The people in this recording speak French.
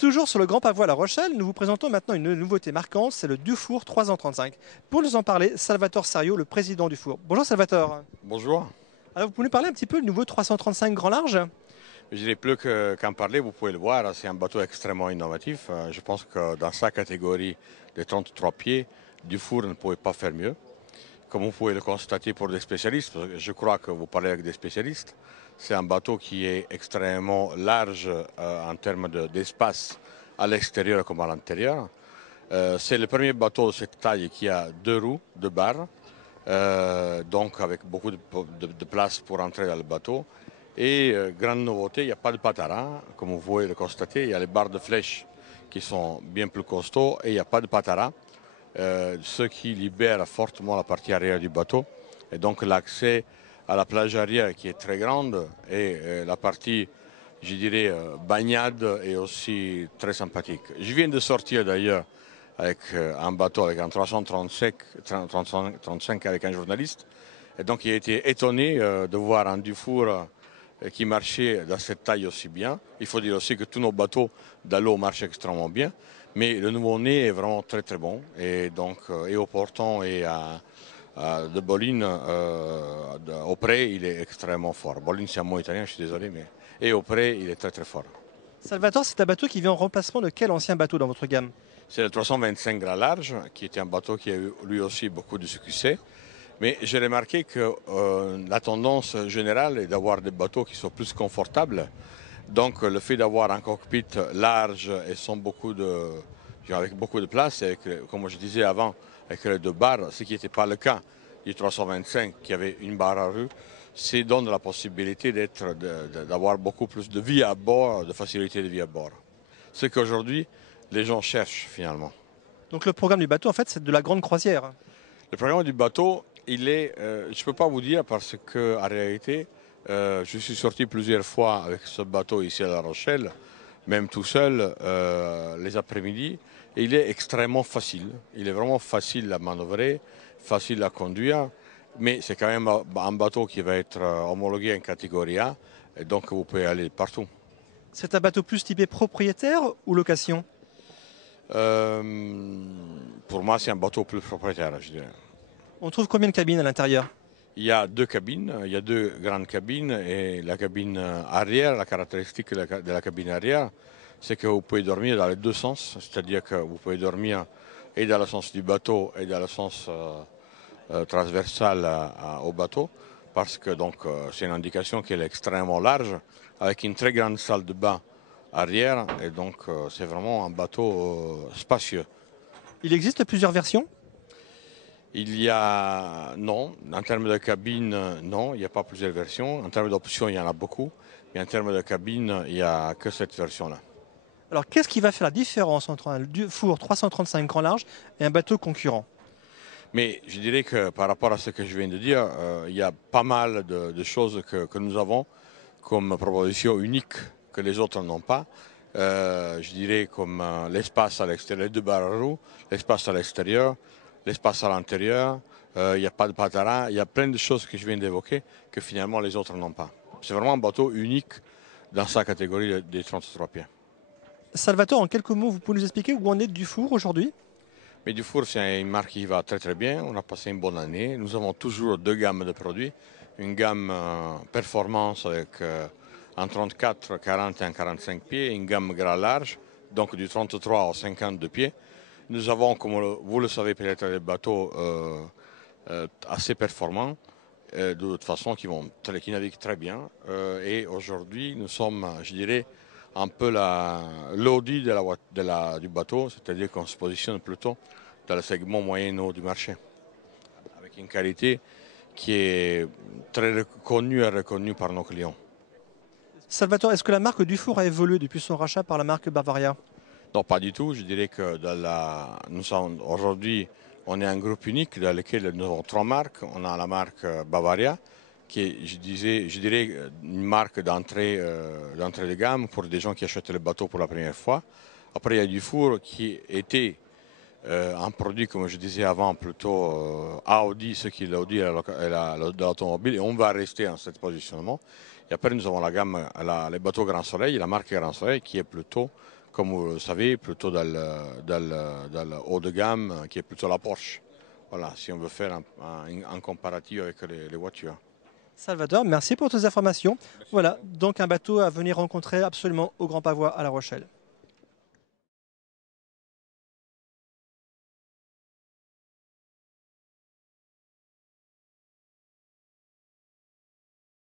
Toujours sur le Grand Pavois à La Rochelle, nous vous présentons maintenant une nouveauté marquante, c'est le Dufour 335. Pour nous en parler, Salvatore Sario, le président du Four. Bonjour Salvatore. Bonjour. Alors vous pouvez nous parler un petit peu du nouveau 335 grand large? Je dirais plus qu'en parler, vous pouvez le voir, c'est un bateau extrêmement innovatif. Je pense que dans sa catégorie des 33 pieds, Dufour ne pouvait pas faire mieux. Comme vous pouvez le constater pour des spécialistes, parce que je crois que vous parlez avec des spécialistes, c'est un bateau qui est extrêmement large en termes d'espace à l'extérieur comme à l'intérieur. C'est le premier bateau de cette taille qui a deux roues, deux barres, donc avec beaucoup de place pour entrer dans le bateau. Et grande nouveauté, il n'y a pas de patara, comme vous pouvez le constater, il y a les barres de flèche qui sont bien plus costauds et il n'y a pas de patara, ce qui libère fortement la partie arrière du bateau. Et donc l'accès à la plage arrière qui est très grande et la partie, je dirais, bagnade est aussi très sympathique. Je viens de sortir d'ailleurs avec un bateau avec un 335 avec un journaliste. Et donc il a été étonné de voir un Dufour qui marchait dans cette taille aussi bien. Il faut dire aussi que tous nos bateaux dans l'eau marchent extrêmement bien. Mais le nouveau-né est vraiment très très bon. Et donc, et au Porton et de Bolin, au pré, il est extrêmement fort. Bolin, c'est un mot italien, je suis désolé, mais et au pré, il est très très fort. Salvatore, c'est un bateau qui vient en remplacement de quel ancien bateau dans votre gamme? C'est le 325 grand large, qui était un bateau qui a eu lui aussi beaucoup de succès. Mais j'ai remarqué que la tendance générale est d'avoir des bateaux qui sont plus confortables. Donc le fait d'avoir un cockpit large et avec beaucoup de place, et comme je disais avant, avec les deux barres, ce qui n'était pas le cas du 325 qui avait une barre à rue, ça donne la possibilité d'avoir beaucoup plus de vie à bord, de facilité de vie à bord. Ce qu'aujourd'hui les gens cherchent finalement. Donc le programme du bateau, en fait, c'est de la grande croisière. Le programme du bateau, je ne peux pas vous dire parce qu'en réalité, je suis sorti plusieurs fois avec ce bateau ici à La Rochelle, même tout seul, les après-midi. Et il est extrêmement facile. Il est vraiment facile à manœuvrer, facile à conduire. Mais c'est quand même un bateau qui va être homologué en catégorie A. Et donc vous pouvez aller partout. C'est un bateau plus typé propriétaire ou location? Euh, pour moi, c'est un bateau plus propriétaire, je dirais. On trouve combien de cabines à l'intérieur? Il y a deux cabines, il y a deux grandes cabines et la cabine arrière, la caractéristique de la cabine arrière, c'est que vous pouvez dormir dans les deux sens, c'est-à-dire que vous pouvez dormir et dans le sens du bateau et dans le sens transversal au bateau, parce que donc c'est une indication qu'elle est extrêmement large, avec une très grande salle de bain arrière, et donc c'est vraiment un bateau spacieux. Il existe plusieurs versions? Non, en termes de cabine, non, il n'y a pas plusieurs versions. En termes d'options, il y en a beaucoup. Mais en termes de cabine, il n'y a que cette version-là. Alors qu'est-ce qui va faire la différence entre un Dufour 335 grand large et un bateau concurrent? Mais je dirais que par rapport à ce que je viens de dire, il y a pas mal de choses que nous avons comme proposition unique que les autres n'ont pas. Je dirais comme l'espace à l'extérieur, les deux barres à roues, l'espace à l'extérieur, l'espace à l'intérieur, il n'y a pas de patara, il y a plein de choses que je viens d'évoquer que finalement les autres n'ont pas. C'est vraiment un bateau unique dans sa catégorie des 33 pieds. Salvatore, en quelques mots, vous pouvez nous expliquer où en est Dufour aujourd'hui? Mais Dufour, c'est une marque qui va très très bien. On a passé une bonne année. Nous avons toujours deux gammes de produits. Une gamme performance avec un 34, 40 et un 45 pieds. Une gamme grand large, donc du 33 au 52 pieds. Nous avons, comme vous le savez peut-être, des bateaux assez performants, de toute façon, qui naviguent très bien. Et aujourd'hui, nous sommes, je dirais, un peu l'audi du bateau, c'est-à-dire qu'on se positionne plutôt dans le segment moyen haut du marché, avec une qualité qui est très connue et reconnue par nos clients. Salvatore, est-ce que la marque Dufour a évolué depuis son rachat par la marque Bavaria? Non, pas du tout. Je dirais que aujourd'hui, on est un groupe unique dans lequel nous avons trois marques. On a la marque Bavaria, qui est, je dirais, une marque d'entrée de gamme pour des gens qui achètent le bateau pour la première fois. Après, il y a Dufour qui était un produit, comme je disais avant, plutôt Audi, ce qui est l'Audi de l'automobile, et on va rester en ce positionnement. Et après, nous avons la gamme, les bateaux Grand Soleil, la marque Grand Soleil, qui est plutôt comme vous le savez, plutôt dans le haut de gamme, qui est plutôt la Porsche. Voilà, si on veut faire un comparatif avec les voitures. Salvatore, merci pour toutes les informations. Voilà, donc un bateau à venir rencontrer absolument au Grand Pavois à La Rochelle.